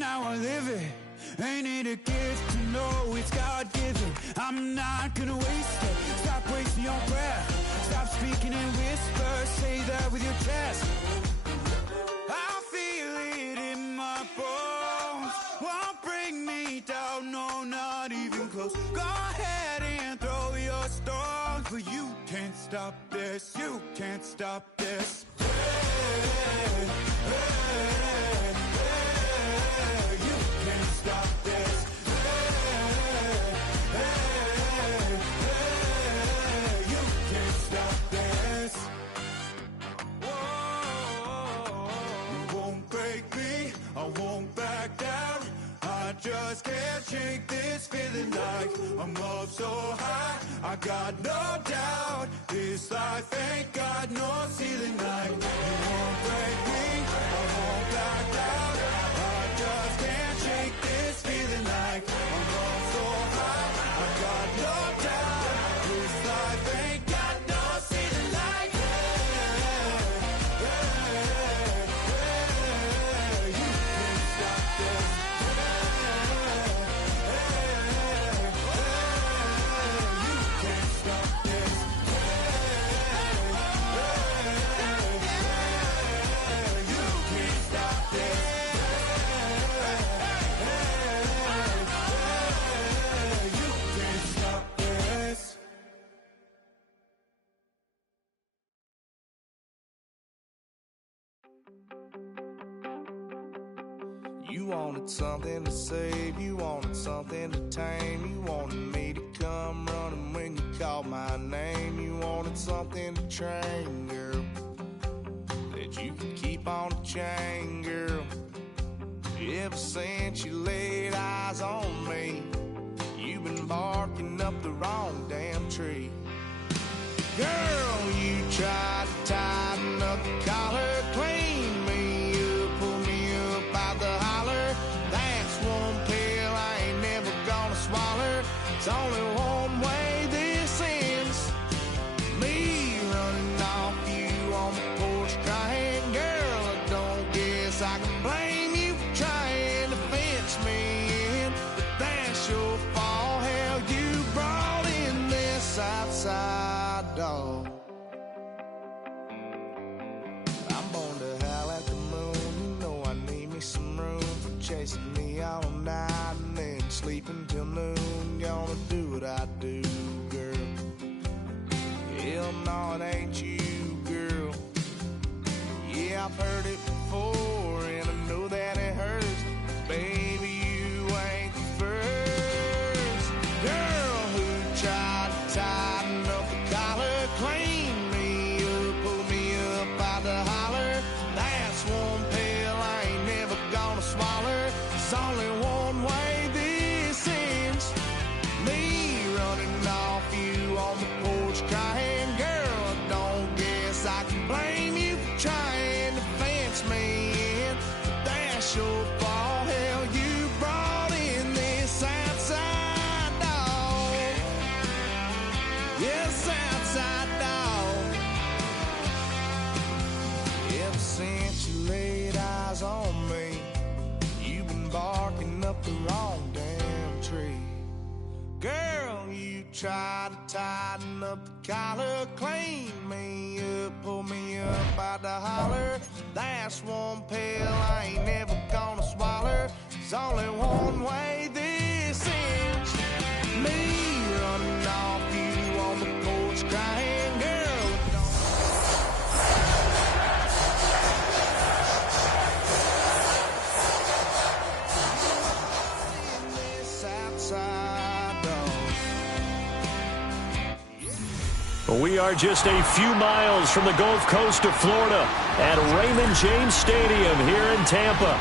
now I live it. Ain't it a gift to know it's God-given? I'm not gonna waste it. Stop wasting your breath. Stop speaking in whispers. Say that with your chest. I feel it in my bones. Won't bring me down, no, not even close. Go ahead and throw your stones, but you can't stop this. You can't stop this. Hey, hey, hey, hey. You can't stop this. Hey, hey, hey. You can't stop this. You won't break me, I won't back down. I just can't shake this feeling like I'm up so high. I got no doubt this life ain't got no ceiling like. You won't break me, I won't back down. I just can't shake this feeling like I'm up so high. I got no doubt this life ain't got no ceiling like. You can't stop this. You wanted something to save, you wanted something to tame. You wanted me to come running when you called my name. You wanted something to train, girl, that you could keep on the chain, girl. Ever since you laid eyes on me, you've been barking up the wrong damn tree. Girl, you tried to tighten up the collar, clean me up, pull me up out the holler. That's one pill I ain't never gonna swallow. It's only one way this ends. Me running off you on the porch crying. Girl, I don't guess I can blame you for trying to fence me in, but that's your fault. Hell, you brought in this outside dog. I'm born to howl at the moon. You know I need me some room for chasing me all night and then sleeping till noon. Gonna do what I do, girl. Hell no, it ain't you, girl. Yeah, I've heard it before and I know that it hurts. Baby, you ain't the first girl who tried to tighten up the collar, clean me up, pull me up out the holler. That's one pill I ain't never gonna swallow. It's only one way this ends. Me running off you on the porch crying. Girl, I don't guess I can blame you for trying to fence me in, but that's your fault. Hell, you brought in this outside dog. Yes, outside dog. Ever since you laid eyes on me, you've been barking up the wrong damn tree. Girl, you tried to tighten up the collar, clean me up, pull me up out the holler. That's one pill I ain't never gonna swallow. There's only one way this ends. Me running off you on the porch crying. Girl, in this outside dog. We are just a few miles from the Gulf Coast of Florida at Raymond James Stadium here in Tampa.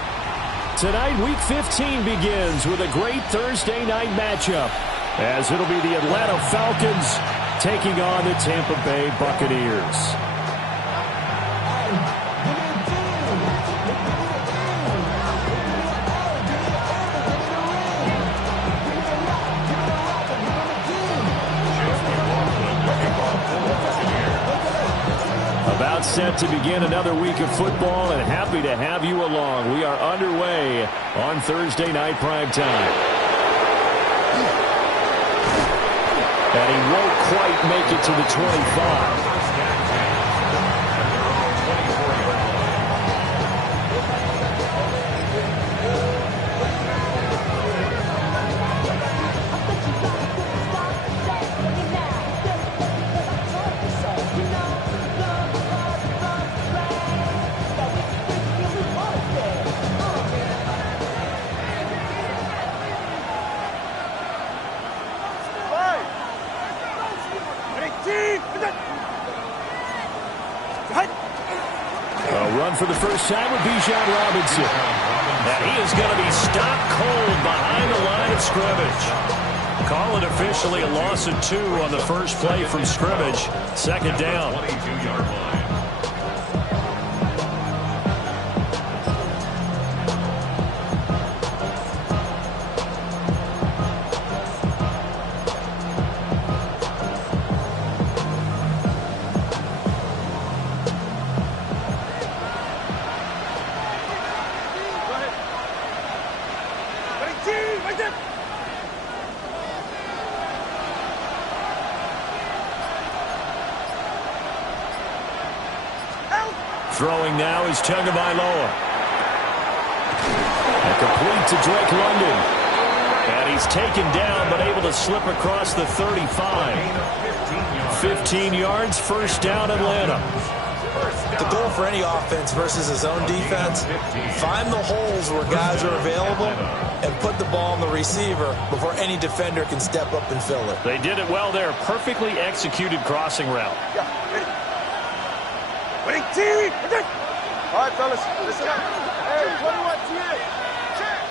Tonight, Week 15 begins with a great Thursday night matchup, as it'll be the Atlanta Falcons taking on the Tampa Bay Buccaneers. set to begin another week of football, and happy to have you along. We are underway on Thursday night primetime. And he won't quite make it to the 25. For the first time with Bijan Robinson. And he is going to be stopped cold behind the line of scrimmage. Call it officially a loss of 2 on the first play from scrimmage. Second down. Throwing now is Tagovailoa. And complete to Drake London. And he's taken down, but able to slip across the 35. 15 yards, first down, Atlanta. The goal for any offense versus his own defense, find the holes where guys are available and put the ball on the receiver before any defender can step up and fill it. They did it well there. Perfectly executed crossing route. All right, fellas, listen up. Hey, 21 TA. Check.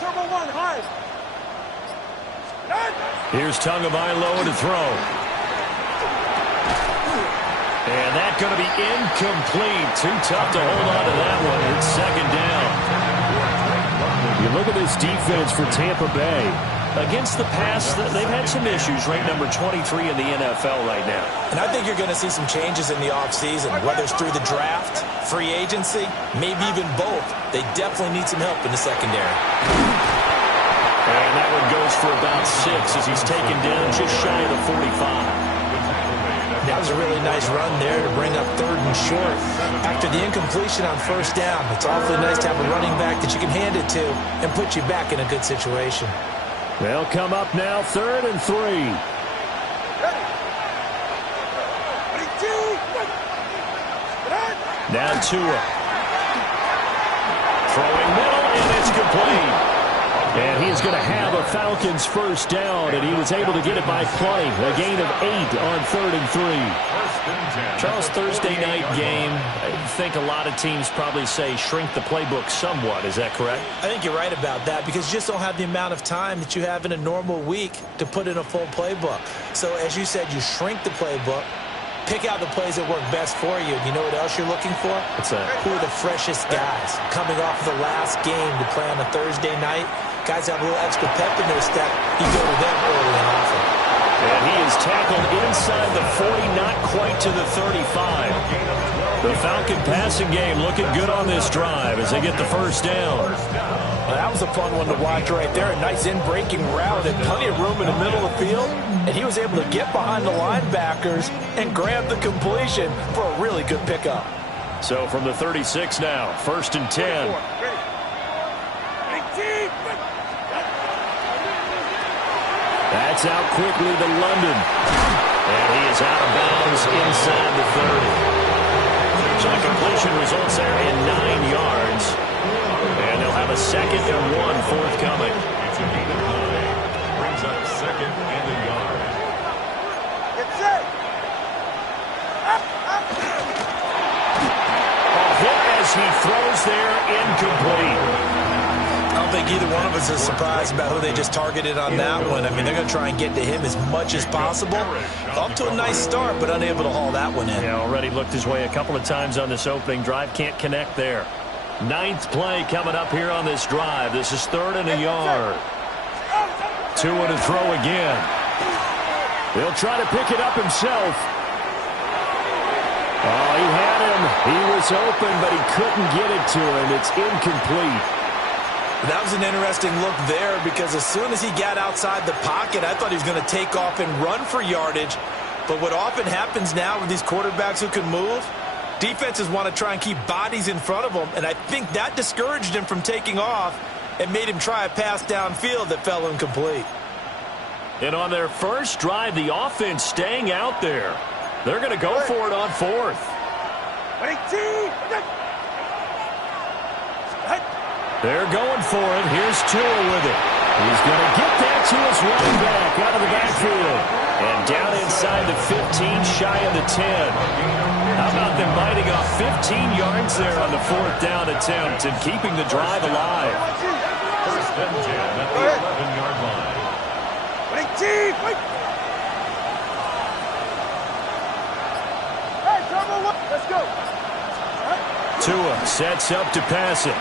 Turbo 1, high. Here's Tagovailoa to throw. And that's going to be incomplete. Too tough to hold on to that one. It's second down. You look at this defense for Tampa Bay. Against the pass, they've had some issues, ranked number 23 in the NFL right now. And I think you're going to see some changes in the offseason, whether it's through the draft, free agency, maybe even both. They definitely need some help in the secondary. And that one goes for about 6 as he's taken down just shy of the 45. That was a really nice run there to bring up 3rd and short. After the incompletion on first down, it's awfully nice to have a running back that you can hand it to and put you back in a good situation. They'll come up now, 3rd and 3. Now Tua. Throwing middle, and it's complete. And he is going to have a Falcons first down, and he was able to get it by plenty. A gain of 8 on 3rd and 3. Charles, Thursday night game, I think a lot of teams probably say shrink the playbook somewhat. Is that correct? I think you're right about that because you just don't have the amount of time that you have in a normal week to put in a full playbook. So, as you said, you shrink the playbook, pick out the plays that work best for you. You know what else you're looking for? What's that? Who are the freshest guys coming off of the last game to play on a Thursday night? Guys have a little extra pep in their step. You go to them early and often. And he is tackled inside the 40, not quite to the 35. The Falcon passing game looking good on this drive as they get the first down. Well, that was a fun one to watch right there. A nice in-breaking route and plenty of room in the middle of the field. And he was able to get behind the linebackers and grab the completion for a really good pickup. So from the 36 now, 1st and 10. That's out quickly to London. And he is out of bounds inside the 30. So the completion results there in 9 yards. And they'll have a 2nd and 1 forthcoming. It's a gain of 9. Brings up 2nd and a yard. Get set. A hit as he throws there, incomplete. I don't think either one of us is surprised about who they just targeted on that one. I mean, they're going to try and get to him as much as possible. Off to a nice start, but unable to haul that one in. Yeah, already looked his way a couple of times on this opening drive. Can't connect there. 9th play coming up here on this drive. This is 3rd and a yard. Tua to throw again. He'll try to pick it up himself. was open, but he couldn't get it to him. It's incomplete. That was an interesting look there because as soon as he got outside the pocket, I thought he was going to take off and run for yardage. But what often happens now with these quarterbacks who can move, defenses want to try and keep bodies in front of them, and I think that discouraged him from taking off and made him try a pass downfield that fell incomplete. And on their first drive, the offense staying out there. They're going to go for it on fourth. They're going for it. Here's Tua with it. He's going to get that to his running back out of the backfield. And down inside the 15, shy of the 10. How about them biting off 15 yards there on the fourth down attempt and keeping the drive alive? First and 10 at the 11-yard line. Let's go. Tua sets up to pass it.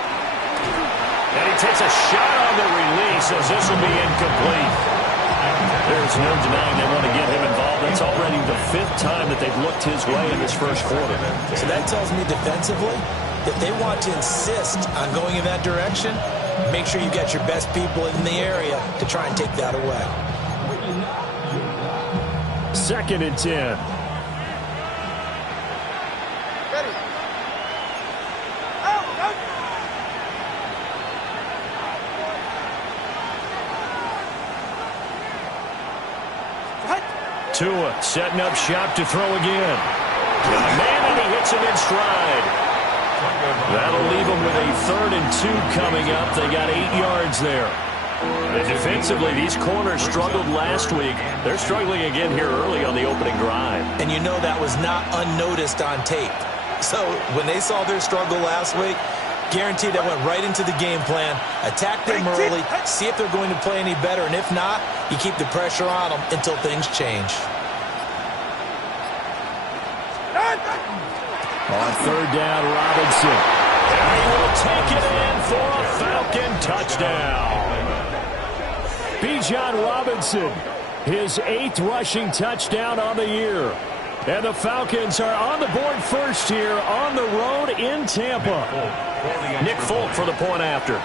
And he takes a shot on the release as this will be incomplete. There's no denying they want to get him involved. It's already the 5th time that they've looked his way in this first quarter. So that tells me defensively that they want to insist on going in that direction. Make sure you get your best people in the area to try and take that away. 2nd and 10. Tua setting up shop to throw again. Man, and he hits him in stride. That'll leave him with a 3rd and 2 coming up. They got 8 yards there. And defensively, these corners struggled last week. They're struggling again here early on the opening drive. And you know that was not unnoticed on tape. So when they saw their struggle last week, guaranteed that went right into the game plan. Attack them early, see if they're going to play any better, and if not, you keep the pressure on them until things change. On 3rd down, Robinson. And he will take it in for a Falcon touchdown. Bijan Robinson, his 8th rushing touchdown on the year. And the Falcons are on the board first here on the road in Tampa. Nick Folk for the point after.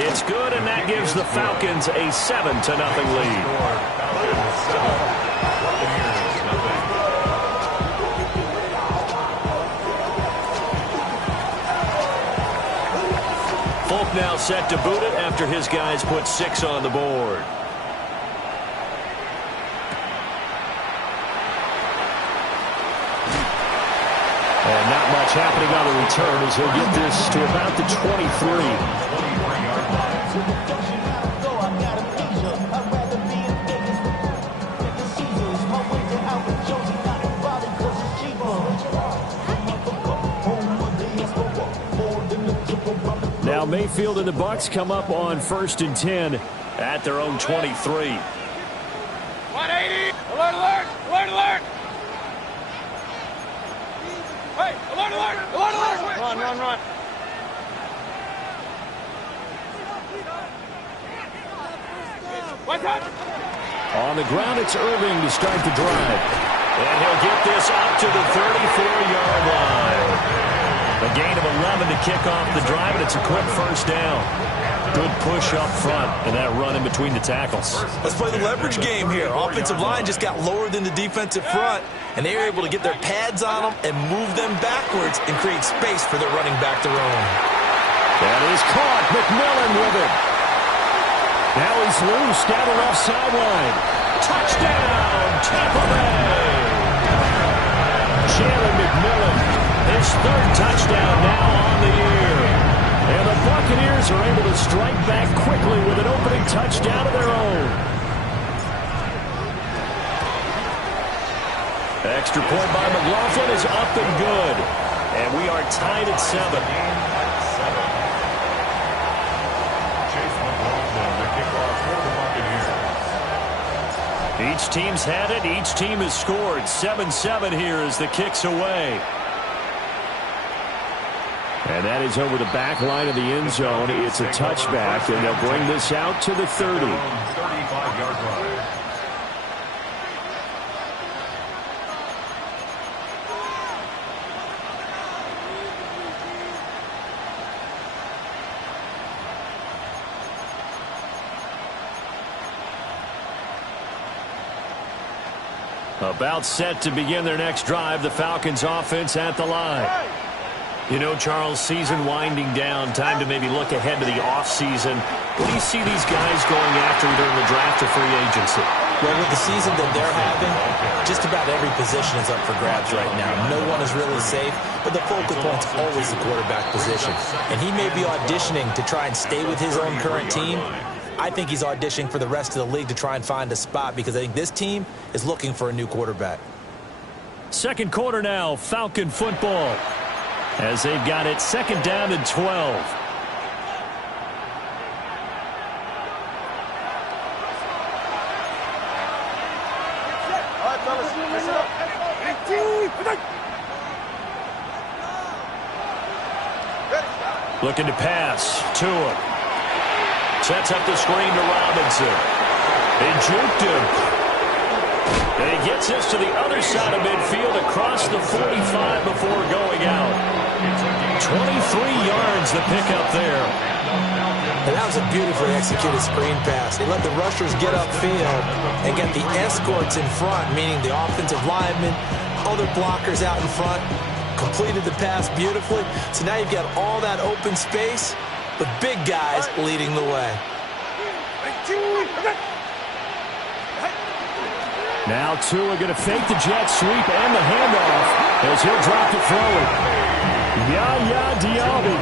It's good, and that gives the Falcons a 7-0 lead. Folk now set to boot it after his guys put 6 on the board. And not much happening on the return as he'll get this to about the 23. Now Mayfield and the Bucs come up on 1st and 10 at their own 23. 180. Alert, alert, alert, alert. Hey, alert, alert, alert, alert. Run, run, run. What's up? On the ground, it's Irving to start the drive. And he'll get this up to the 34-yard line. A gain of 11 to kick off the drive, and it's a quick first down. Good push up front, and that run in between the tackles. Let's play the leverage game here. Offensive line just got lower than the defensive front, and they were able to get their pads on them and move them backwards and create space for their running back to roam. That is caught. McMillan with it. Now he's loose down the left sideline. Touchdown, Tampa Bay. Jalen McMillan, his 3rd touchdown now on the year. And the Buccaneers are able to strike back quickly with an opening touchdown of their own. Extra point by McLaughlin is up and good. And we are tied at 7. Each team's had it. Each team has scored. 7-7 here as the kick's away. And that is over the back line of the end zone. It's a touchback, and they'll bring this out to the 30. 35-yard line. About set to begin their next drive, the Falcons offense at the line. You know, Charles, season winding down, time to maybe look ahead to the offseason. What do you see these guys going after either in the draft or free agency? Well, with the season that they're having, just about every position is up for grabs right now. No one is really safe, but the focal point's always the quarterback position. And he may be auditioning to try and stay with his own current team. I think he's auditioning for the rest of the league to try and find a spot because I think this team is looking for a new quarterback. Second quarter now, Falcon football, as they've got it second down and 12. All right, fellas, listen up. Looking to pass. Tua sets up the screen to Robinson. They juked him. And he gets us to the other side of midfield across the 45 before going out. 23 yards the pickup there. And that was a beautifully executed screen pass. They let the rushers get upfield and get the escorts in front, meaning the offensive linemen, other blockers out in front, completed the pass beautifully. So now you've got all that open space with big guys leading the way. Now Tua going to fake the jet sweep and the handoff as he'll drop to throw it. Yaya Diaby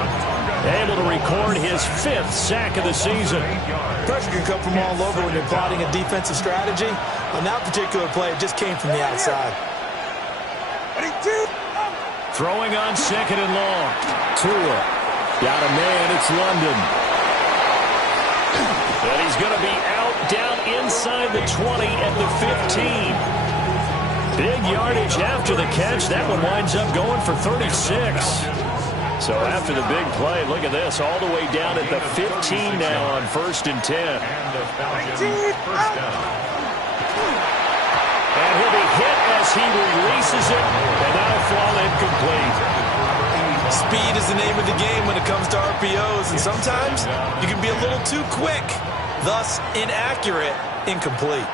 able to record his 5th sack of the season. Pressure can come from all over when you're plotting a defensive strategy. On that particular play, it just came from the outside. Throwing on second and long. Tua got a man. It's London. And he's going to be out down inside the 20 at the 15. Big yardage after the catch. That one winds up going for 36. So after the big play, look at this, all the way down at the 15 now on 1st and 10. And the Falcons first down. And he'll be hit as he releases it, and that'll fall incomplete. Speed is the name of the game when it comes to RPOs, and sometimes you can be a little too quick, thus inaccurate, incomplete.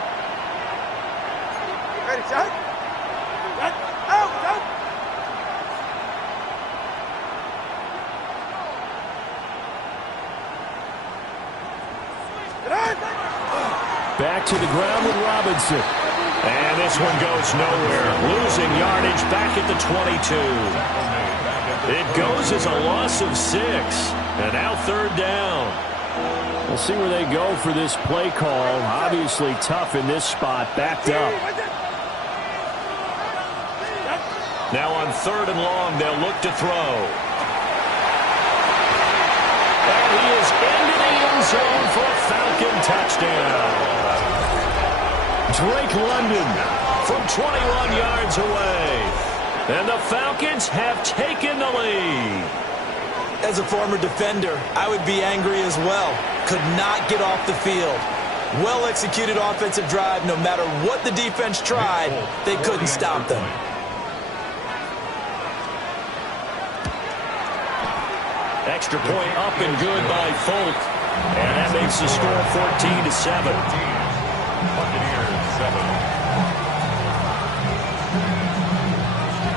Ready, Jack? Out, out. Back to the ground with Robinson. And this one goes nowhere. Losing yardage back at the 22. It goes as a loss of 6. And now 3rd down. We'll see where they go for this play call. Obviously tough in this spot. Backed up. Now on 3rd and long, they'll look to throw. And he is into the end zone for a Falcon touchdown. Drake London from 21 yards away. And the Falcons have taken the lead. As a former defender, I would be angry as well. Could not get off the field. Well-executed offensive drive. No matter what the defense tried, they couldn't stop them. Extra point up and good by Folk. And that makes the score 14-7. Buccaneers 7.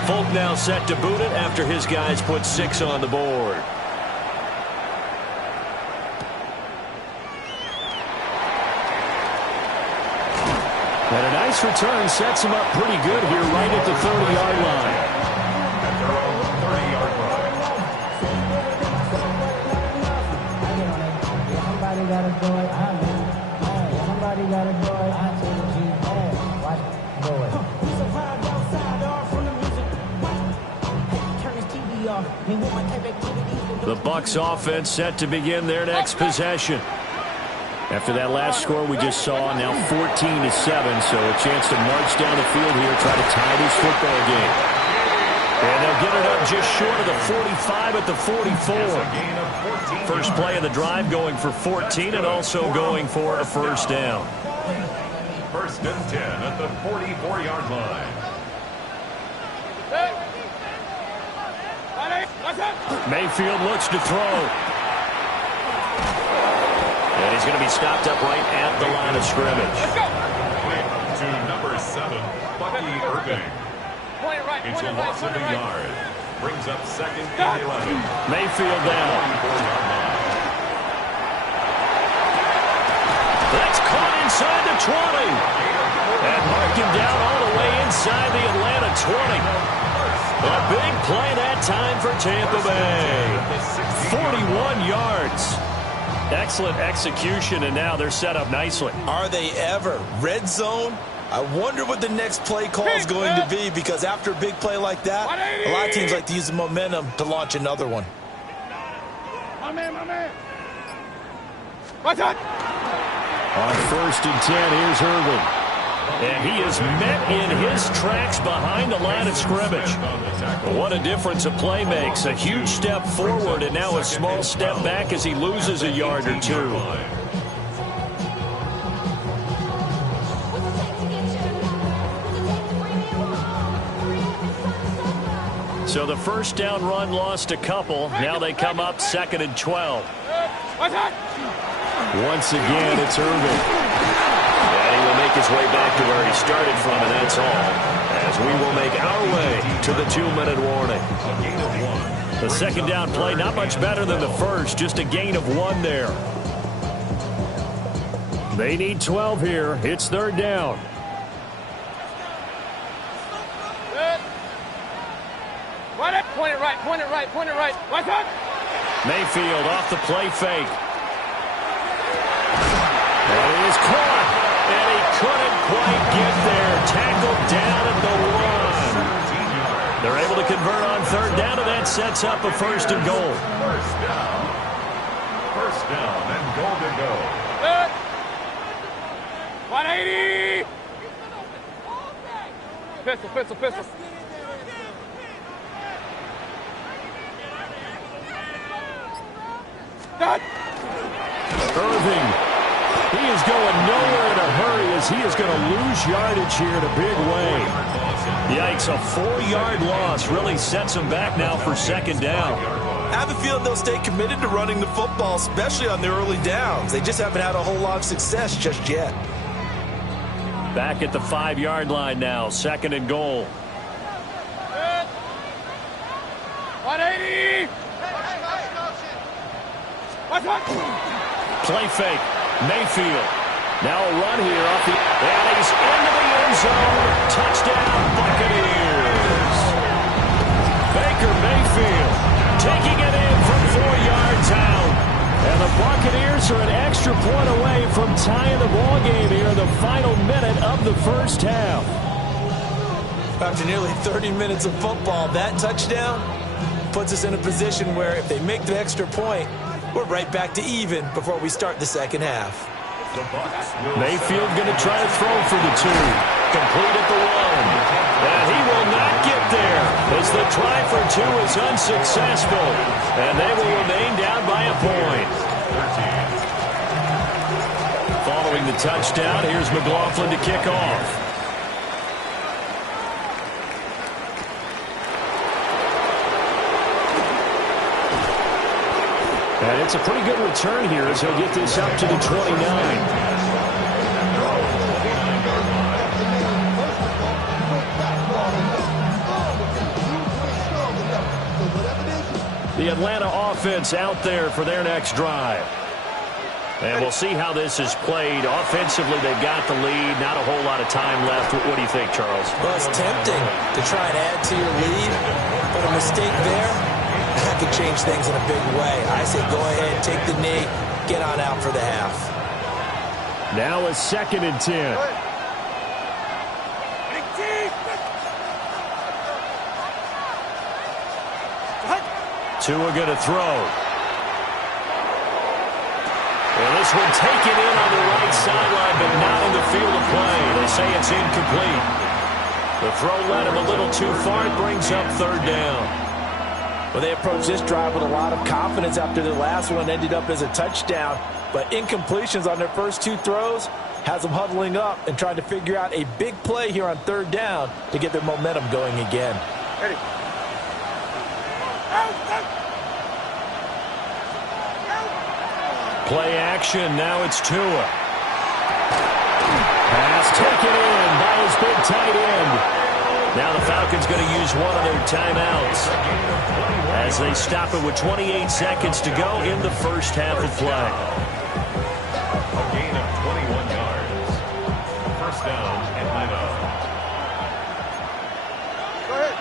Folk now set to boot it after his guys put 6 on the board. And a nice return sets him up pretty good here right at the 30-yard line. At their own 30-yard line. Somebody gotta do it. Somebody gotta do it. I tell you, watch it. Do it. We survived outside, all from the music. Turn his TV off. Me with my type activities. The Bucs offense set to begin their next possession. After that last score we just saw, now 14-7, so a chance to march down the field here, try to tie this football game. And they'll get it up just short of the 45 at the 44. First play of the drive going for 14 and also going for a first down. 1st and 10 at the 44-yard line. Mayfield looks to throw. And he's going to be stopped up right at the line of scrimmage. To number 7, Bucky Irving. It's a loss of a yard. Brings up second and 11. Mayfield down. That's caught inside the 20. And marked him down all the way inside the Atlanta 20. A big play that time for Tampa Bay. 41 yards. Excellent execution, and now they're set up nicely. Are they ever? Red zone? I wonder what the next play call is going to be, because after a big play like that, a lot of teams like to use the momentum to launch another one. My man. What's that? On 1st and 10, here's Irvin. And he is met in his tracks behind the line of scrimmage. What a difference a play makes. A huge step forward and now a small step back as he loses a yard or two. So the first down run lost a couple. Now they come up 2nd and 12. Once again, it's Irvin. And he will make his way back to where he started from, and that's all. As we will make our way to the 2-minute warning. The second down play, not much better than the first, just a gain of 1 there. They need 12 here. It's 3rd down. Point it right. What's up? Mayfield off the play fake. And he is caught. And he couldn't quite get there. Tackled down at the 1. They're able to convert on 3rd down, and that sets up a 1st and goal. First down and goal to go. 180. Pistol. Irving, he is going nowhere in a hurry as he is going to lose yardage here in a big way. Yikes, a 4-yard loss really sets him back now for 2nd down. I have a feeling they'll stay committed to running the football, especially on the early downs. They just haven't had a whole lot of success just yet. Back at the 5-yard line now, 2nd and goal. 180. Play fake. Mayfield. Now a run here off the... And he's into the end zone. Touchdown, Buccaneers. Baker Mayfield taking it in from 4 yards out. And the Buccaneers are an extra point away from tying the ball game here in the final minute of the first half. After nearly 30 minutes of football, that touchdown puts us in a position where if they make the extra point, we're right back to even before we start the second half. Mayfield going to try to throw for the 2. Complete at the 1. And he will not get there as the try for 2 is unsuccessful. And they will remain down by a point. Following the touchdown, here's McLaughlin to kick off. And it's a pretty good return here as he'll get this up to the 29. The Atlanta offense out there for their next drive. And we'll see how this is played. Offensively, they've got the lead. Not a whole lot of time left. What do you think, Charles? Well, it's tempting to try and add to your lead, but a mistake there, that could change things in a big way. I say go ahead, take the knee, get on out for the half. Now a 2nd and 10. Tua going to throw. Well, this one taken in on the right sideline, but not in the field of play. They say it's incomplete. The throw led him a little too far. It brings up 3rd down. Well, they approached this drive with a lot of confidence after the last one ended up as a touchdown. But incompletions on their first 2 throws has them huddling up and trying to figure out a big play here on 3rd down to get their momentum going again. Ready. Play action. Now it's Tua. Pass taken in by his big tight end. Now the Falcons going to use one of their timeouts as they stop it with 28 seconds to go in the first half of play. A gain of 21 yards. First down and 9. Go ahead.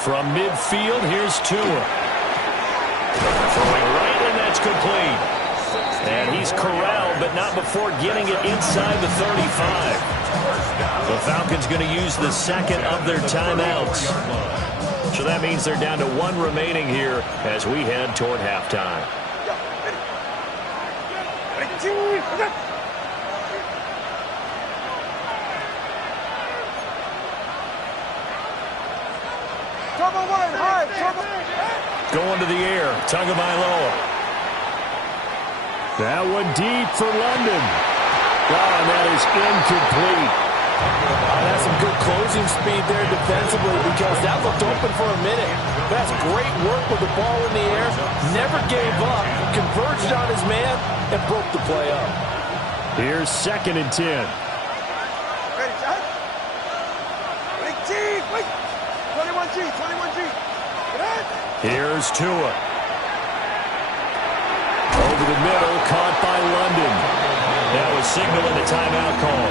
From midfield, here's Tua. Throwing right, and that's complete. And he's corralled, but not before getting it inside the 35. The Falcons going to use the second of their timeouts. So that means they're down to one remaining here as we head toward halftime. Going to the air, Tagovailoa. That one deep for London. Oh, and that is incomplete. That's some good closing speed there defensively because that looked open for a minute. That's great work with the ball in the air. Never gave up. Converged on his man and broke the play up. Here's 2nd and 10. Ready, John? Big G, wait. 21G, 21G. Here's Tua. Over the middle, caught by London. That was signaling the timeout call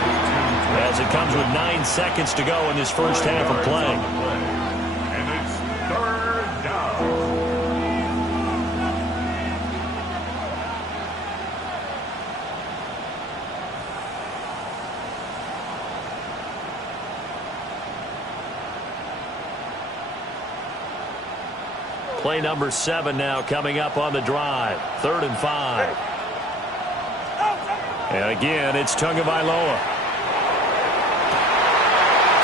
as it comes with 9 seconds to go in this first half of play. And it's 3rd down. Play number 7 now coming up on the drive. 3rd and 5. And again, it's Tagovailoa.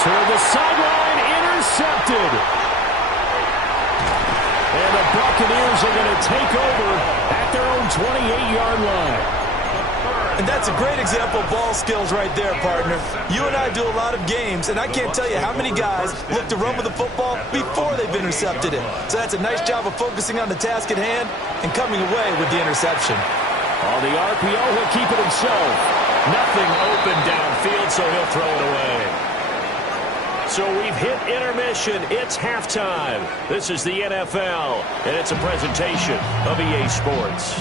To the sideline, intercepted. And the Buccaneers are going to take over at their own 28-yard line. And that's a great example of ball skills right there, partner. You and I do a lot of games, and I can't tell you how many guys look to run with the football before they've intercepted it. So that's a nice job of focusing on the task at hand and coming away with the interception. On the RPO, he'll keep it himself. Nothing open downfield, so he'll throw it away. So we've hit intermission. It's halftime. This is the NFL, and it's a presentation of EA Sports.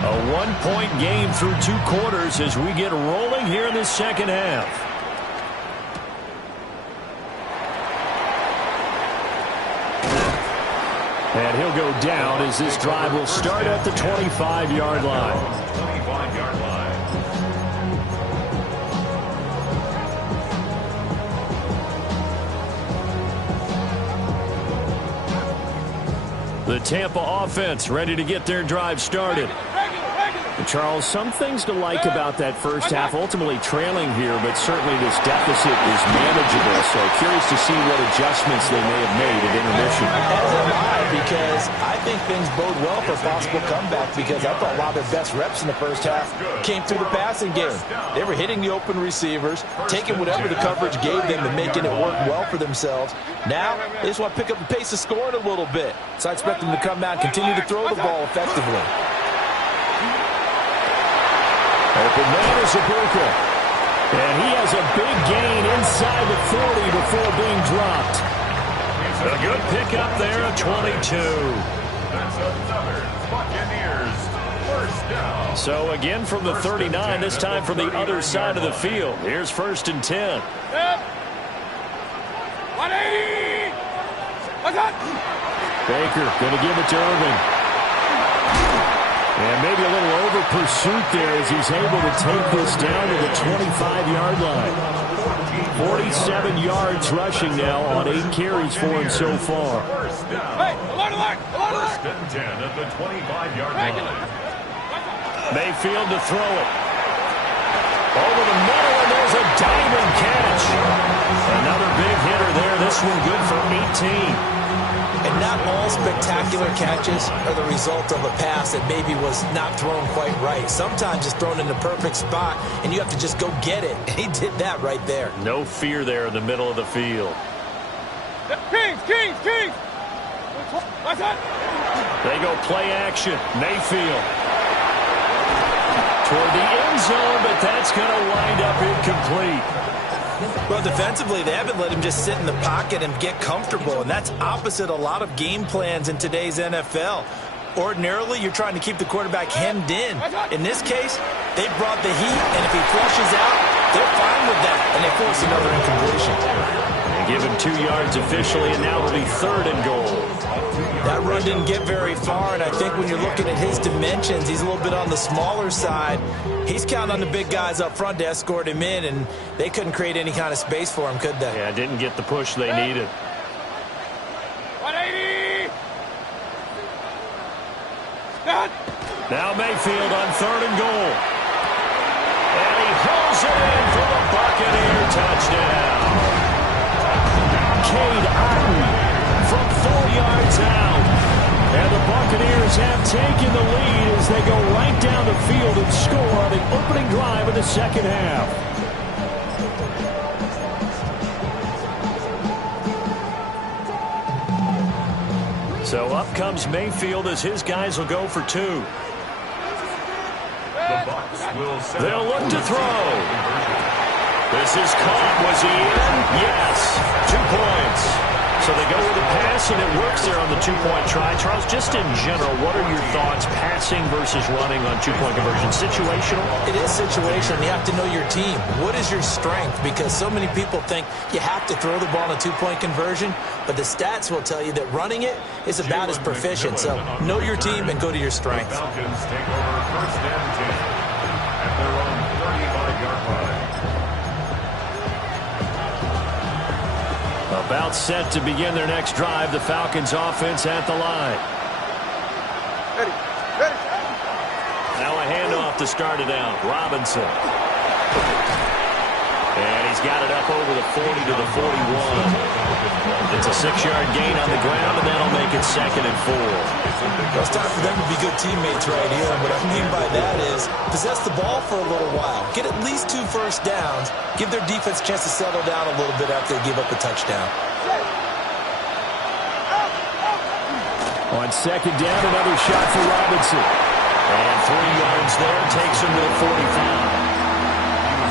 A one-point game through 2 quarters as we get rolling here in the second half. And he'll go down as this drive will start at the 25-yard line. 25-yard line. The Tampa offense ready to get their drive started. Charles, some things to like about that first half. Ultimately trailing here, but certainly this deficit is manageable. So curious to see what adjustments they may have made at intermission. As am I, because I think things bode well for a possible comeback because I thought a lot of their best reps in the first half came through the passing game. They were hitting the open receivers, taking whatever the coverage gave them and making it work well for themselves. Now, they just want to pick up the pace of scoring a little bit. So I expect them to come out and continue to throw the ball effectively. Open man is Ibuka. And he has a big gain inside the 40 before being dropped. A good pickup there at 22. That's another Buccaneers first down. So again from the 39, this time from the other side of the field. Here's 1st and 10. 180! What's up? Baker going to give it to Irvin. And maybe a little over pursuit there as he's able to take this down to the 25-yard line. 47 yards rushing now on 8 carries for him so far. First down. Hey, alert! First and 10 at the 25-yard line. Mayfield to throw it. Over the middle, and there's a diving catch. Another big hitter there. This one good for 18. And not all spectacular catches are the result of a pass that maybe was not thrown quite right. Sometimes it's thrown in the perfect spot, and you have to just go get it. And he did that right there. No fear there in the middle of the field. Kings! What's that? They go play action. Mayfield. toward the end zone, but that's going to wind up incomplete. Well, defensively, they haven't let him just sit in the pocket and get comfortable, and that's opposite a lot of game plans in today's NFL. Ordinarily, you're trying to keep the quarterback hemmed in. In this case, they brought the heat, and if he flushes out, they're fine with that, and they force another incompletion. They give him 2 yards officially, and now it'll be 3rd and goal. That run didn't get very far, and I think when you're looking at his dimensions, he's a little bit on the smaller side. He's counting on the big guys up front to escort him in, and they couldn't create any kind of space for him, could they? Yeah, didn't get the push they needed. 180! Now Mayfield on 3rd and goal. And he hauls it in for the Buccaneer touchdown. Cade Otton from 4 yards out. And the Buccaneers have taken the lead as they go right down the field and score on the opening drive of the second half. So up comes Mayfield as his guys will go for 2. They'll look to throw. This is caught. Was he in? Yes. 2 points. So they go with a pass, and it works there on the 2-point try. Charles, just in general, what are your thoughts passing versus running on 2-point conversion? Situational? It is situational. You have to know your team. What is your strength? Because so many people think you have to throw the ball in a 2-point conversion, but the stats will tell you that running it is about as proficient. So know your team and go to your strength. Falcons take over 1st and 10 at their own 35-yard line. About set to begin their next drive. The Falcons offense at the line. Ready, ready. Now a handoff to start it out. Robinson. And he's got it up over the 40 to the 41. It's a 6-yard gain on the ground, and that'll make it 2nd and 4. Well, it's time for them to be good teammates right here. And what I mean by that is possess the ball for a little while. Get at least 2 first downs. Give their defense a chance to settle down a little bit after they give up a touchdown. On 2nd down, another shot for Robinson. And 3 yards there takes him to the 45.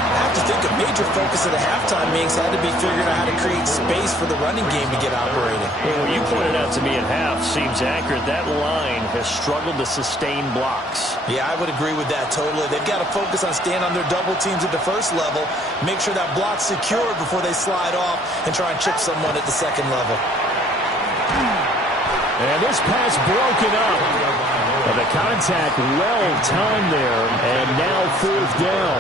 I have to think a major focus of the halftime meetings had to be figuring out how to create space for the running game to get operating. Well, what you pointed out to me at half seems accurate. That line has struggled to sustain blocks. Yeah, I would agree with that totally. They've got to focus on staying on their double teams at the first level, make sure that block's secured before they slide off and try and chip someone at the second level. And this pass broken up. But the contact well timed there, and now 4th down.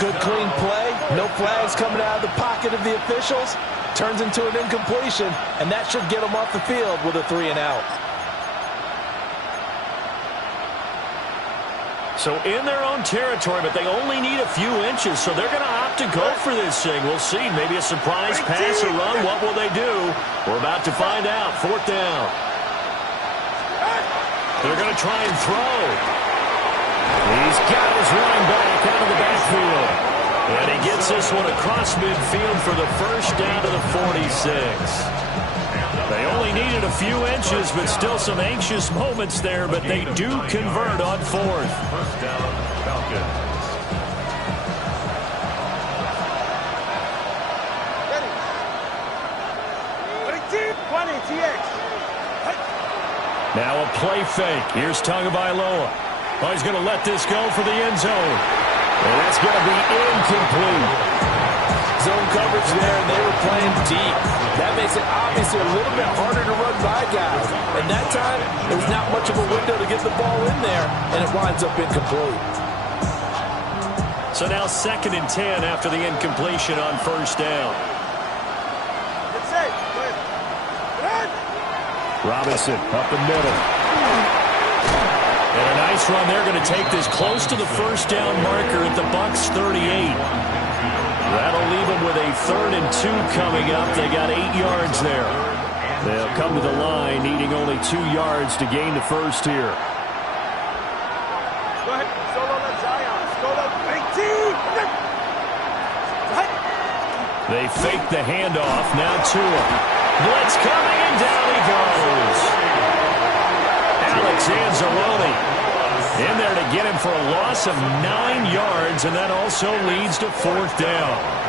Good clean play. No flags coming out of the pocket of the officials. Turns into an incompletion, and that should get them off the field with a 3 and out. So in their own territory, but they only need a few inches, so they're going to opt to go for this thing. We'll see. Maybe a surprise pass or run. What will they do? We're about to find out. 4th down. They're going to try and throw. He's got his running back out of the backfield. And he gets this one across midfield for the first down to the 46. They only needed a few inches, but still some anxious moments there, but they do convert on 4th. First down, Falcons. Ready. 20, TX. Now a play fake. Here's Tagovailoa. Oh, he's going to let this go for the end zone. And that's going to be incomplete. Zone coverage there, and they were playing deep. That makes it obviously a little bit harder to run by guys. And that time, there was not much of a window to get the ball in there, and it winds up incomplete. So now 2nd and 10 after the incompletion on 1st down. Get safe. Robinson up the middle. And a nice run. They're going to take this close to the first down marker at the Bucs 38. That'll leave them with a 3rd and 2 coming up. They got 8 yards there. They'll come to the line needing only 2 yards to gain the first here. Go ahead. Solo left Zion. Solo 19. They fake the handoff. Now Tua. Blitz coming, and down he goes. Alex Anzalone. In there to get him for a loss of 9 yards, and that also leads to 4th down.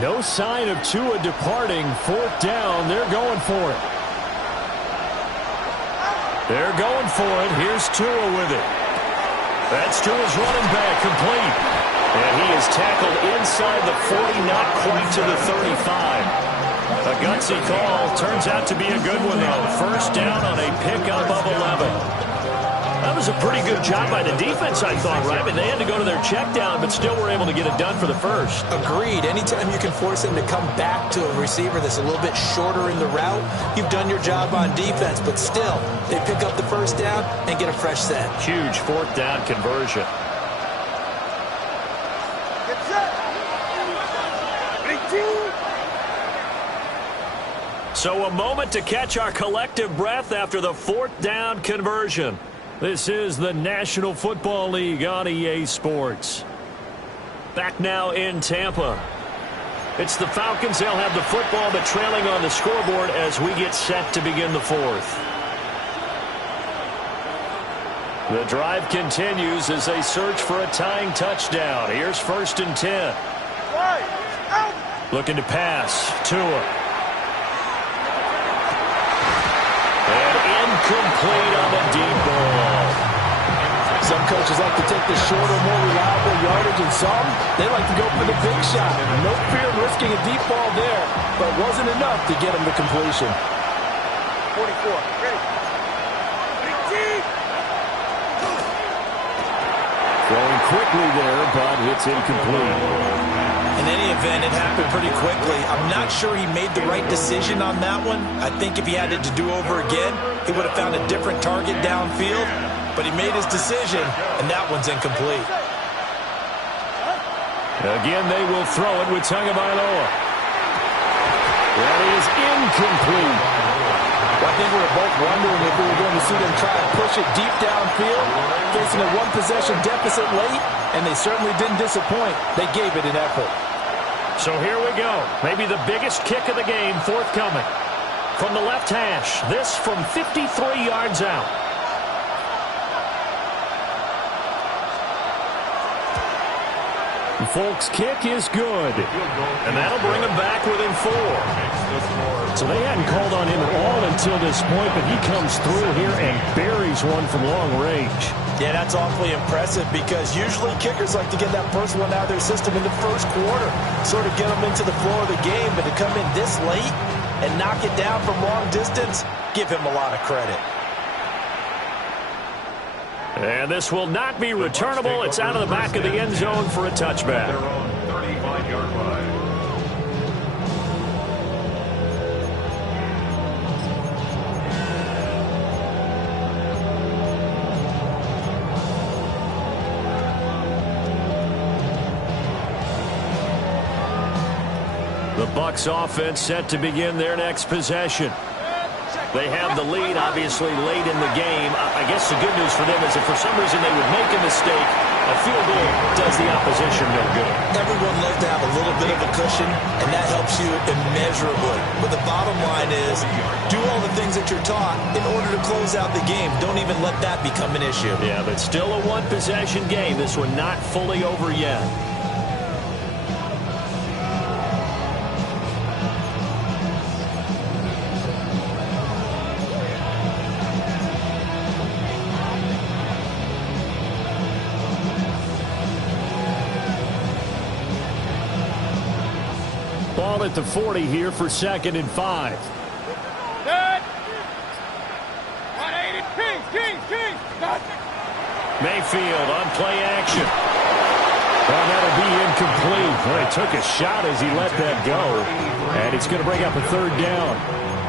No sign of Tua departing. 4th down. They're going for it. They're going for it. Here's Tua with it. That's Tua's running back, complete. And he is tackled inside the 40, not quite to the 35. A gutsy call. Turns out to be a good one, though. 1st down on a pickup of 11. That was a pretty good job by the defense, I thought, right? I mean, they had to go to their check down, but still were able to get it done for the 1st. Agreed. Anytime you can force them to come back to a receiver that's a little bit shorter in the route, you've done your job on defense, but still, they pick up the 1st down and get a fresh set. Huge 4th down conversion. Get set. 18. So a moment to catch our collective breath after the 4th down conversion. This is the National Football League on EA Sports. Back now in Tampa. It's the Falcons. They'll have the football, but trailing on the scoreboard as we get set to begin the 4th. The drive continues as they search for a tying touchdown. Here's 1st and 10. Looking to pass. Tua. Incomplete on the deep ball. Some coaches like to take the shorter, more reliable yardage, and some, they like to go for the big shot. No fear of risking a deep ball there, but it wasn't enough to get him to completion. 44. Ready. 18. Throwing quickly there, but it's incomplete. In any event, it happened pretty quickly. I'm not sure he made the right decision on that one. I think if he had it to do over again, he would have found a different target downfield. But he made his decision, and that one's incomplete. Again, they will throw it with Tagovailoa. That is incomplete. I think we were both wondering if we were going to see them try to push it deep downfield, facing a one-possession deficit late, and they certainly didn't disappoint. They gave it an effort. So here we go. Maybe the biggest kick of the game forthcoming. From the left hash, this from 53 yards out. Folks' kick is good. And that'll bring him back within 4. So they hadn't called on him at all until this point, but he comes through here and buries one from long range. Yeah, that's awfully impressive because usually kickers like to get that first one out of their system in the 1st quarter, sort of get them into the flow of the game, but to come in this late and knock it down from long distance, give him a lot of credit. And this will not be returnable. It's out of the back of the end zone for a touchback. Their own 35-yard line. The Bucs offense set to begin their next possession. They have the lead, obviously, late in the game. I guess the good news for them is if for some reason they would make a mistake, a field goal does the opposition no good. Everyone loves to have a little bit of a cushion, and that helps you immeasurably. But the bottom line is, do all the things that you're taught in order to close out the game. Don't even let that become an issue. Yeah, but still a one-possession game. This one not fully over yet. Ball at the 40 here for 2nd and 5. Good. 180. Kings. Mayfield on play action. Well, that'll be incomplete. Well, he took a shot as he let that go. And it's going to bring up a third down.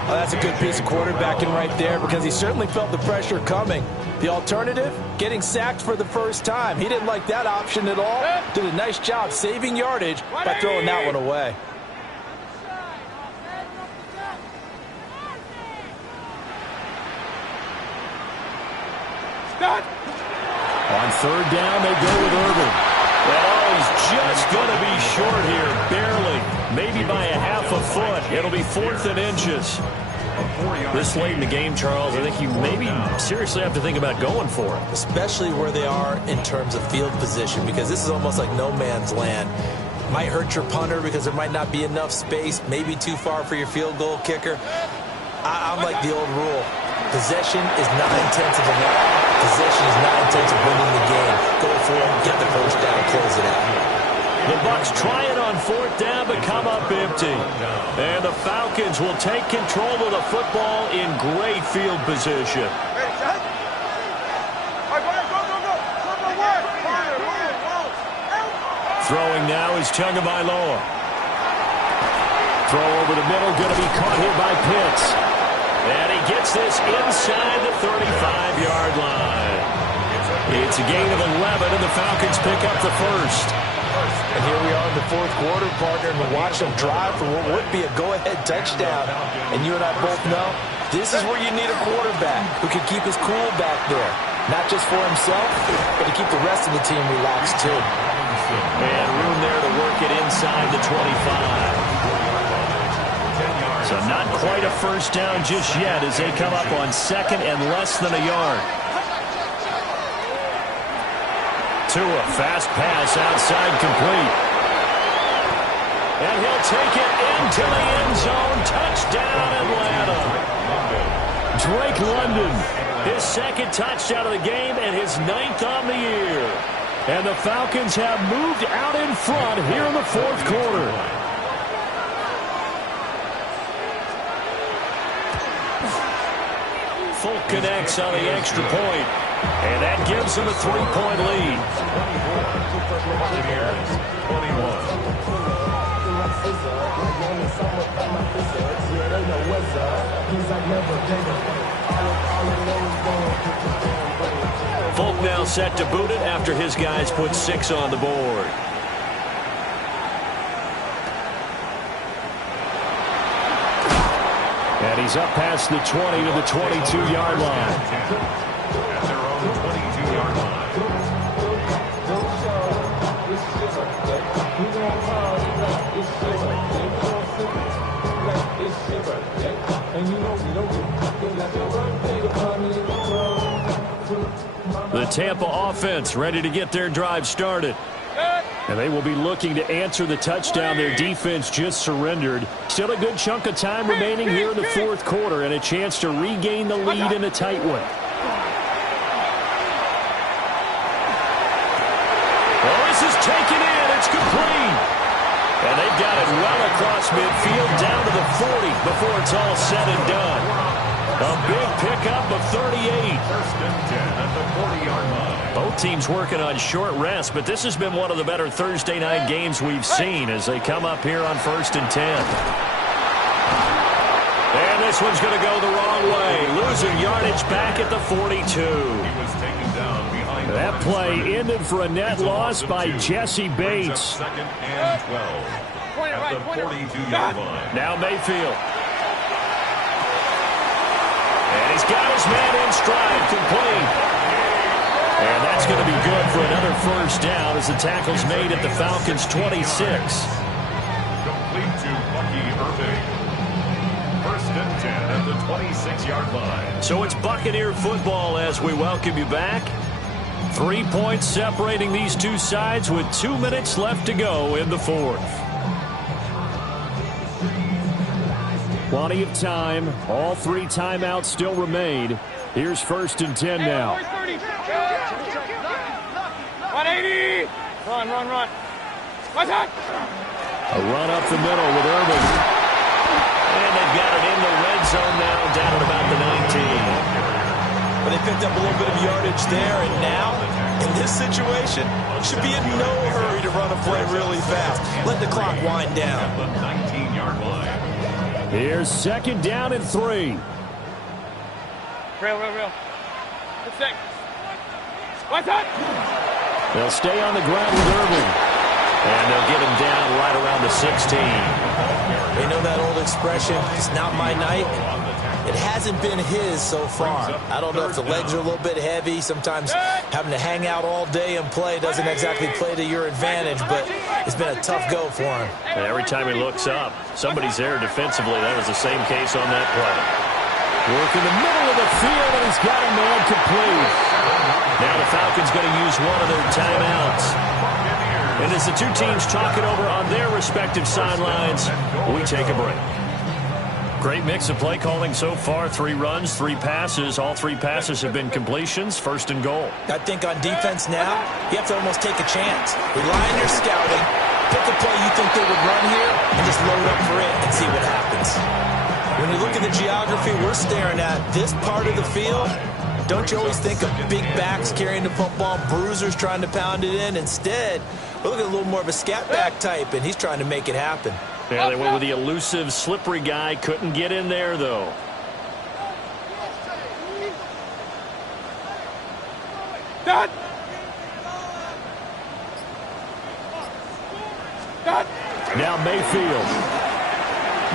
Oh, that's a good piece of quarterbacking right there because he certainly felt the pressure coming. The alternative, getting sacked for the first time. He didn't like that option at all. Did a nice job saving yardage by throwing that one away. On third down, they go with Irvin. Oh, he's just going to be short here, barely. Maybe by a half a foot. It'll be 4th and inches. This late in the game, Charles, I think you maybe seriously have to think about going for it. Especially where they are in terms of field position, because this is almost like no man's land. Might hurt your punter because there might not be enough space, maybe too far for your field goal kicker. I'm like the old rule. Possession is 9/10 of the game. Possession is 9/10 of winning the game. Go for it, get the first down, close it out. The Bucs try it on 4th down, but come up empty. And the Falcons will take control of the football in great field position. Throwing now is Tagovailoa. Throw over the middle, going to be caught here by Pitts. And he gets this inside the 35-yard line. It's a gain of 11, and the Falcons pick up the first. And here we are in the 4th quarter, partner, and we're watching them drive for what would be a go-ahead touchdown. And you and I both know this is where you need a quarterback who can keep his cool back there. Not just for himself, but to keep the rest of the team relaxed, too. And room there to work it inside the 25. So not quite a first down just yet as they come up on 2nd and less than a yard. Tua, fast pass outside, complete. And he'll take it into the end zone. Touchdown, Atlanta. Drake London, his 2nd touchdown of the game and his 9th on the year. And the Falcons have moved out in front here in the 4th quarter. Folk connects on the extra point. And that gives them a 3-point lead. 21. Folk now set to boot it after his guys put 6 on the board. And he's up past the 20 to the 22-yard line. At their own 22-yard line. The Tampa offense ready to get their drive started. And they will be looking to answer the touchdown their defense just surrendered. Still a good chunk of time remaining here in the 4th quarter and a chance to regain the lead in a tight one. Well, this is taken in. It's complete. And they've got it well across midfield down to the 40 before it's all said and done. A big pickup of 38. 1st and 10 at the 40-yard line. Both teams working on short rest, but this has been one of the better Thursday night games we've seen as they come up here on 1st and 10. And this one's going to go the wrong way. Losing yardage back at the 42. He was taken down behind That play ended for a net loss by Jesse Bates. 2nd and 12 at the 42-yard line. Now Mayfield. And he's got his man in stride, complete. And that's going to be good for another first down as the tackle's made at the Falcons' 26. Complete to Bucky Irving. 1st and 10 at the 26-yard line. So it's Buccaneer football as we welcome you back. 3 points separating these two sides with 2 minutes left to go in the 4th. Plenty of time. All 3 timeouts still remain. Here's 1st and 10 now. 180! Run. What's that? A run up the middle with Irving. And they've got it in the red zone now, down at about the 19. But they picked up a little bit of yardage there, and now, in this situation, should be in no hurry to run a play really fast. Let the clock wind down. 19-yard line. Here's 2nd down and 3. Real. Good six. What's up? They'll stay on the ground with Irving. And they'll get him down right around the 16. You know that old expression, it's not my night? It hasn't been his so far. I don't know if the legs are a little bit heavy. Sometimes having to hang out all day and play doesn't exactly play to your advantage, but it's been a tough go for him. And every time he looks up, somebody's there defensively. That was the same case on that play. Work in the middle of the field, and he's got a man complete. Now the Falcons going to use one of their timeouts. And as the two teams talk it over on their respective sidelines, we take a break. Great mix of play calling so far. 3 runs, 3 passes. All 3 passes have been completions. 1st and goal. I think on defense now, you have to almost take a chance. Rely on your scouting. Pick a play you think they would run here and just load up for it and see what happens. When you look at the geography we're staring at, this part of the field, don't you always think of big backs carrying the football, bruisers trying to pound it in? Instead, we're looking at a little more of a scat back type, and he's trying to make it happen. Yeah, they went with the elusive, slippery guy. Couldn't get in there, though. Done. Now Mayfield.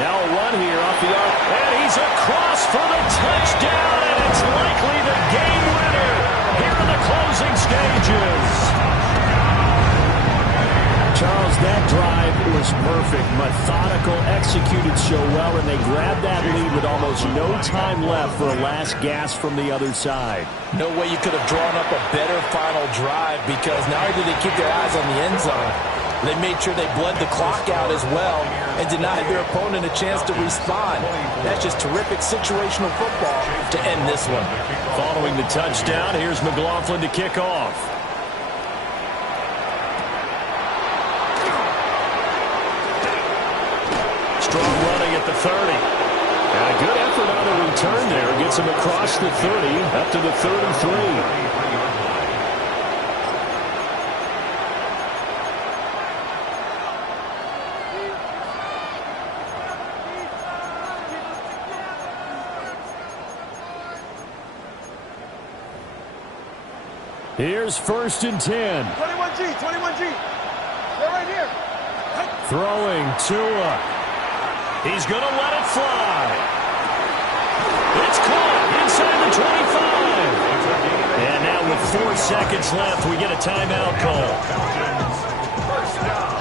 Now a run here off the arc. And he's across for the touchdown, and it's likely the game winner here in the closing stages. Charles, that drive was perfect. Methodical, executed so well, and they grabbed that lead with almost no time left for a last gasp from the other side. No way you could have drawn up a better final drive, because not only did they keep their eyes on the end zone, they made sure they bled the clock out as well and denied their opponent a chance to respond. That's just terrific situational football to end this one. Following the touchdown, here's McLaughlin to kick off. Strong running at the 30. And a good effort on the return there. Gets him across the 30, up to the 33. Here's 1st and 10. 21G. They're right here. Throwing Tua. He's going to let it fly. It's caught inside the 25. And now with 4 seconds left, we get a timeout call. First down.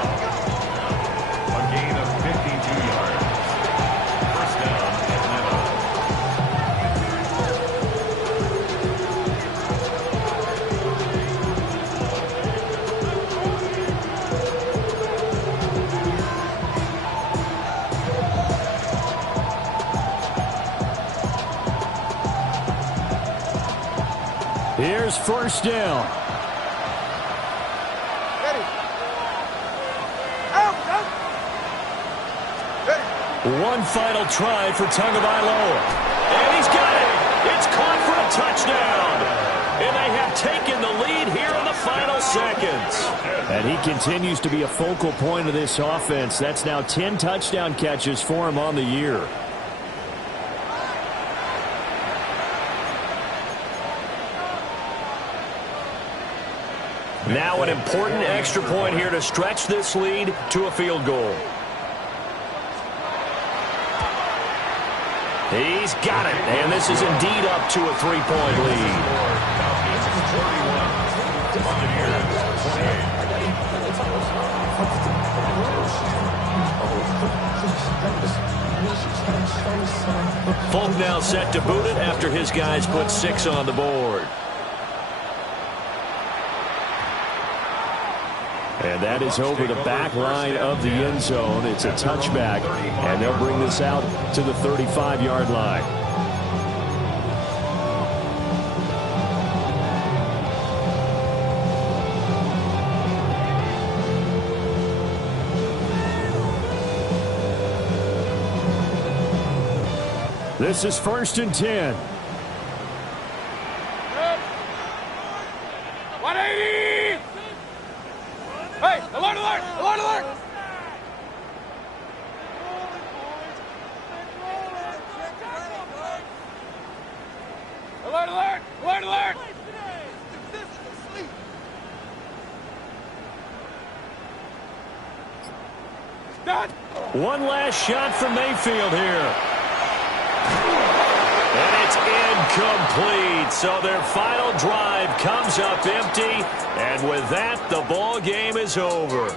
A gain of 52 yards. First down Atlanta. Here's 1st down. Ready. Out. Ready. One final try for Tagovailoa. And he's got it. It's caught for a touchdown. And they have taken the lead here in the final seconds. And he continues to be a focal point of this offense. That's now 10 touchdown catches for him on the year. Now an important extra point here to stretch this lead to a field goal. He's got it, and this is indeed up to a 3-point lead. Folk now set to boot it after his guys put 6 on the board. And that is over the back line of the end zone. It's a touchback, and they'll bring this out to the 35-yard line. This is 1st and 10. Alert, alert! Alert, alert! Done. One last shot for Mayfield here. And it's incomplete. So their final drive comes up empty. And with that, the ball game is over.